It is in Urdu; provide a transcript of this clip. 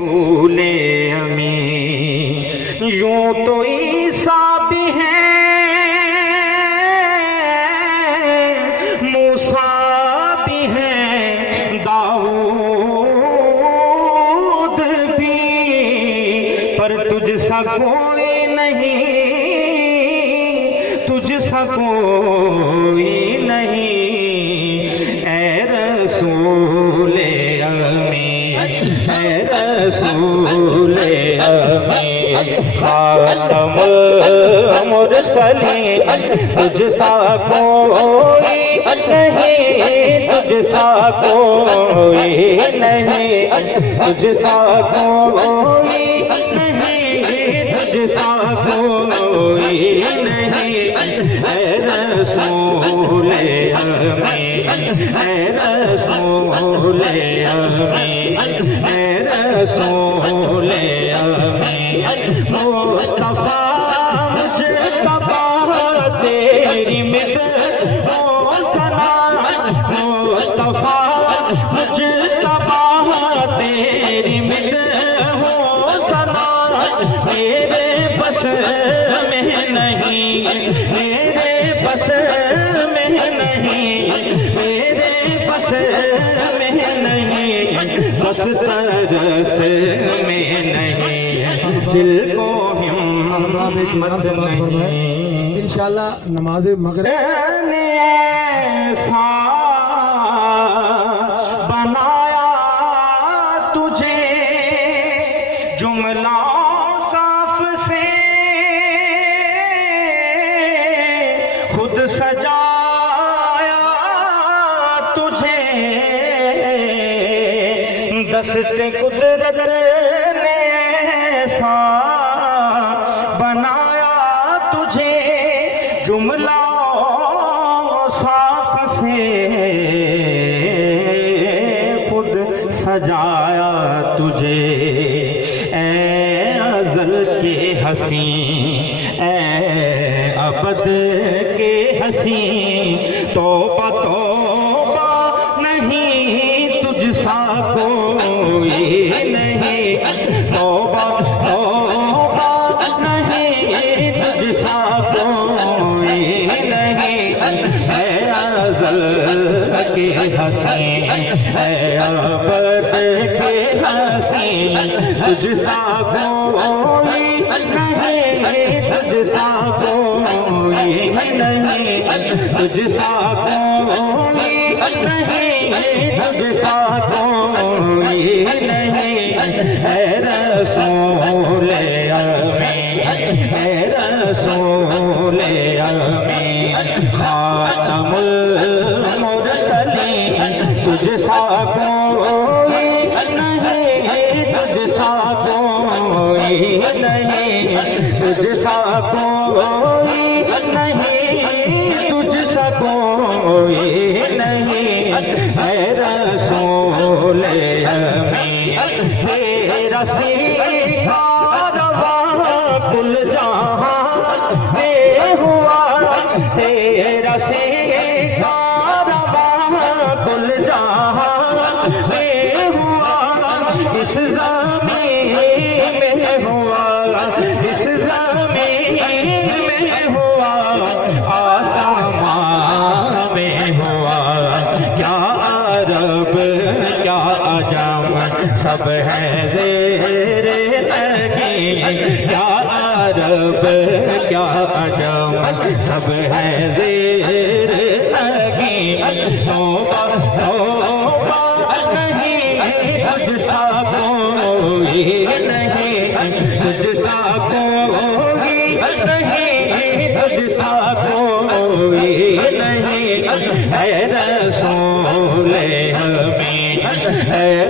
رسول امین۔ یوں تو عیسیٰ بھی ہیں، موسیٰ بھی ہیں، داؤد بھی، پر تجھ سا کوئی نہیں، تجھ سا کوئی نہیں، اے رسول امین، اے رسول امین، خاتم المرسلین، تجھ سا کوئی نہیں، تجھ سا کوئی نہیں، تجھ سا کوئی نہیں، تجھ سا کوئی نہیں، اے رسول امین، اے رسول امین، اے رسول امین، مصطفیٰ مجتبیٰ تیری مدح و ثنا، مصطفیٰ مجتبیٰ تیری مدح و ثنا، میرے بس میں نہیں، میرے بس میں نہیں، میرے بس میں نہیں، بس ترس میں نہیں، دل کو ہمت نہیں۔ انشاءاللہ نماز مغرب ایسا بنایا تجھے جملہ صاف سے، خود سجایا تجھے، دست قدرت نے ایسا بنایا تجھے جملہ صاف سے، خود سجایا تجھے، اے ازل کے حسین، اے ابد کے حسین، توبہ توبہ نہیں تجھ سا کوئی نہیں، توبہ توبہ نہیں تجھ سا کوئی نہیں، اے ازل کے حسین، اے ابد کے حسین، تجھ سا کوئی نہیں، تجھ سا کوئی نہیں، تجھ سا کوئی نہیں، تجھ سا کوئی نہیں، اے رسول امین، اے رسول امین، خاتم المرسلین، تجھ سا کوئی نہیں، تجھ سا کوئی نہیں، تجھ سا کوئی نہیں، تجھ سا کوئی نہیں، اے رسول امین، تیرا سیکھا رواں کل جہاں بے ہوا، تیرا سیکھا رواں کل جہاں بے ہوا، اس زمین میں ہوا، اس زمین میں ہوا، آسمان میں ہوا، کیا عرب کیا عجم سب ہے زیر لگی، کیا عرب کیا عجم سب ہے زیر لگی، توبہ توبہ نہیں تجھ سا کوئی نہیں، تجھ سا کوئی نہیں، تجھ سا کوئی نہیں، اے رسول امین، اے